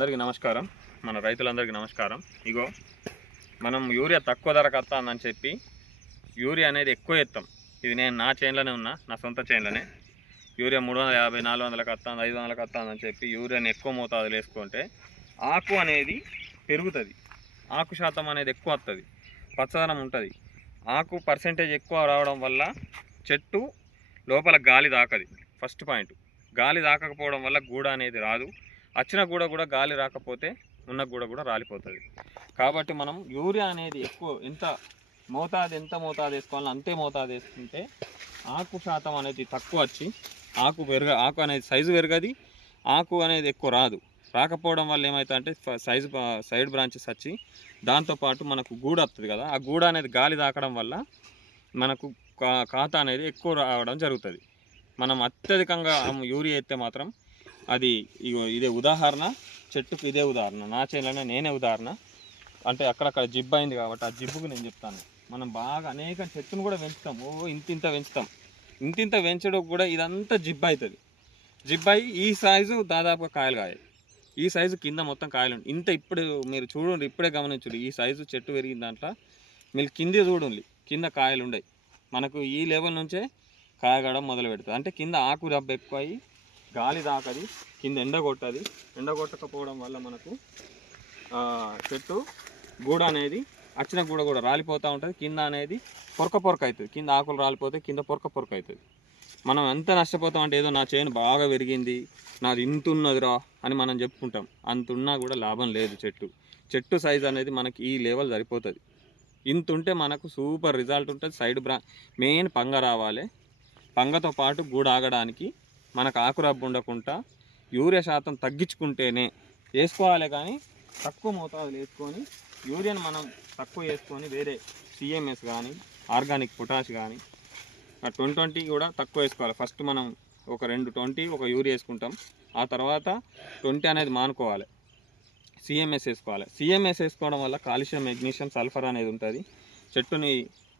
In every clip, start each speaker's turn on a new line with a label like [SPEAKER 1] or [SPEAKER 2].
[SPEAKER 1] అందరికీ నమస్కారం. మన రైతులందరికీ నమస్కారం. ఇగో మనం యూరియా తక్కువ ధరకు వస్తుందని చెప్పి యూరియా అనేది ఎక్కువ ఎత్తాం. ఇది నేను నా చైన్లోనే ఉన్నా నా సొంత చైన్లోనే. యూరియా మూడు వందల యాభై నాలుగు వందలకు వస్తుంది ఐదు వందలకు వస్తుందని చెప్పి యూరియాని ఎక్కువ మోతాదులు వేసుకుంటే ఆకు అనేది పెరుగుతుంది. ఆకు శాతం అనేది ఎక్కువ వస్తుంది పచ్చదనం ఉంటుంది. ఆకు పర్సెంటేజ్ ఎక్కువ రావడం వల్ల చెట్టు లోపల గాలి దాకది ఫస్ట్ పాయింట్ గాలి దాకకపోవడం వల్ల గూడ అనేది రాదు. వచ్చిన గూడ కూడా గాలి రాకపోతే ఉన్న గూడ కూడా రాలిపోతుంది. కాబట్టి మనం యూరియా అనేది ఎక్కువ ఎంత మోతాదు ఎంత మోతాదు వేసుకోవాలో అంతే మోతాదు వేసుకుంటే ఆకు శాతం అనేది తక్కువ వచ్చి ఆకు పెరగ ఆకు అనేది సైజు పెరగది ఆకు అనేది ఎక్కువ రాదు. రాకపోవడం వల్ల ఏమవుతుంది అంటే సైజు సైడ్ బ్రాంచెస్ వచ్చి దాంతోపాటు మనకు గూడ వస్తుంది కదా ఆ గూడ అనేది గాలి తాకడం వల్ల మనకు కా- ఖాతా అనేది ఎక్కువ రావడం జరుగుతుంది. మనం అత్యధికంగా యూరియా అయితే మాత్రం అది ఇగో ఇదే ఉదాహరణ చెట్టుకు ఇదే ఉదాహరణ నా చేనులోనే నేనే ఉదాహరణ. అంటే అక్కడక్కడ జిబ్ అయింది కాబట్టి ఆ జిబ్బుకు నేను చెప్తాను. మనం బాగా అనేక చెట్టును కూడా పెంచుతాం. ఓ ఇంత ఇంత పెంచుతాం. ఇంత ఇంత పెంచడం కూడా ఇదంతా జిబ్ అవుతుంది. జిబ్ అయి ఈ సైజు దాదాపుగా కాయలు కాయాలి. ఈ సైజు కింద మొత్తం కాయలు ఇంత ఇప్పుడు మీరు చూడండి ఇప్పుడే గమనించుడు. ఈ సైజు చెట్టు పెరిగిన దాంట్లో మీరు కింద చూడండి కింద కాయలు ఉండయి మనకు ఈ లెవెల్ నుంచే కాయగడం మొదలు పెడుతుంది అంటే కింద ఆకు రబ్బ ఎక్కువ అయ్యి గాలి తాకది కింద ఎండ కొట్టది. ఎండ కొట్టకపోవడం వల్ల మనకు చెట్టు గూడ అనేది అచ్చిన గూడ కూడా రాలిపోతూ ఉంటుంది. కింద అనేది పొరక పొరక అవుతుంది కింద ఆకులు రాలిపోతే కింద పొరక పొరక అవుతుంది మనం ఎంత నష్టపోతాం అంటే ఏదో నా చేను బాగా పెరిగింది నాది ఇంత ఉన్నదిరా అని మనం చెప్పుకుంటాం. అంత ఉన్నా కూడా లాభం లేదు చెట్టు. చెట్టు సైజ్ అనేది మనకి ఈ లెవెల్ సరిపోతుంది. ఇంత ఉంటే మనకు సూపర్ రిజల్ట్ ఉంటుంది. సైడ్ బ్రా మెయిన్ పంగ రావాలి. పంగతో పాటు గూడ ఆగడానికి మనకు ఆకురబ్బు ఉండకుండా యూరియా శాతం తగ్గించుకుంటేనే వేసుకోవాలి కానీ తక్కువ మోతాదులు వేసుకొని యూరియాని మనం తక్కువ వేసుకొని వేరే సిఎంఎస్ కానీ ఆర్గానిక్ పొటాష్ కానీ ట్వంటీ ట్వంటీ కూడా తక్కువ వేసుకోవాలి. ఫస్ట్ మనం ఒక రెండు ట్వంటీ ఒక యూరియా వేసుకుంటాం. ఆ తర్వాత ట్వంటీ అనేది మానుకోవాలి. సిఎంఎస్ వేసుకోవాలి. సిఎంఎస్ వేసుకోవడం వల్ల కాల్షియం మెగ్నీషియం సల్ఫర్ అనేది ఉంటుంది. చెట్టుని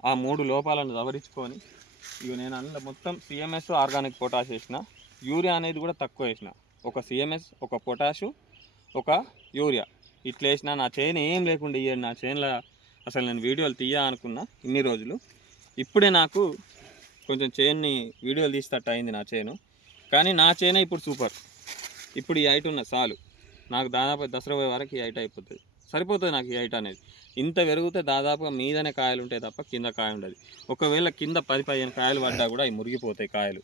[SPEAKER 1] ఆ మూడు లోపాలను సవరించుకొని ఇవి నేను అన్న మొత్తం సిఎంఎస్ ఆర్గానిక్ పొటాష్ వేసిన యూరియా అనేది కూడా తక్కువ వేసిన. ఒక సిఎంఎస్ ఒక పొటాషు ఒక యూరియా. ఇట్లా వేసిన నా చేను ఏం లేకుండా ఇయ్యండి. నా చేనులో అసలు నేను వీడియోలు తీయ అనుకున్నా ఇన్ని రోజులు. ఇప్పుడే నాకు కొంచెం చేన్ని వీడియోలు తీసేటట్టు అయింది నా చేను. కానీ నా చేనే ఇప్పుడు సూపర్. ఇప్పుడు ఈ హైట్ ఉన్న చాలు నాకు దాదాపు దసరా పోయే వరకు ఈ హైట్ అయిపోతుంది. సరిపోతుంది నాకు ఈ హైట్ అనేది. ఇంత పెరిగితే దాదాపుగా మీదనే కాయలు ఉంటాయి తప్ప కింద కాయ ఉండదు. ఒకవేళ కింద పది పదిహేను కాయలు పడ్డా కూడా అవి మురిగిపోతాయి కాయలు.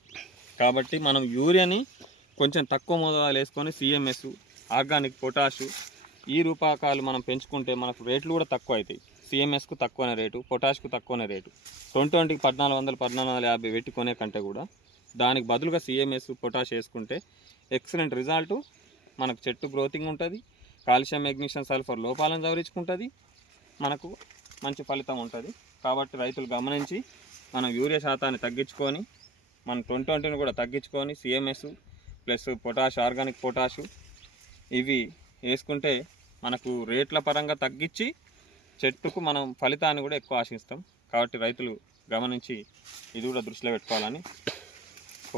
[SPEAKER 1] కాబట్టి మనం యూరియాని కొంచెం తక్కువ మోతాదులో వేసుకొని సిఎంఎస్ ఆర్గానిక్ పొటాషు ఈ రూపాకాలు మనం పెంచుకుంటే మనకు రేట్లు కూడా తక్కువ అవుతాయి సిఎంఎస్కు తక్కువనే రేటు పొటాష్కు తక్కువనే రేటు. ట్వంటీ ట్వంటీకి పద్నాలుగు వందలు పద్నాలుగు వందల యాభై పెట్టి కొనే కంటే కూడా దానికి బదులుగా సిఎంఎస్ పొటాష్ వేసుకుంటే ఎక్సలెంట్ రిజల్ట్. మనకు చెట్టు గ్రోతింగ్ ఉంటుంది కాల్షియం మెగ్నీషియం సల్ఫర్ లోపాలను సవరించుకుంటుంది మనకు మంచి ఫలితం ఉంటుంది. కాబట్టి రైతులు గమనించి మనం యూరియా శాతాన్ని తగ్గించుకొని మన ట్వంటీ ట్వంటీని కూడా తగ్గించుకొని CMS plus potash organic potash ఇవి వేసుకుంటే మనకు రేట్ల పరంగా తగ్గించి చెట్టుకు మనం ఫలితాన్ని కూడా ఎక్కువ ఆశిస్తాం. కాబట్టి రైతులు గమనించి ఇది కూడా దృష్టిలో పెట్టుకోవాలని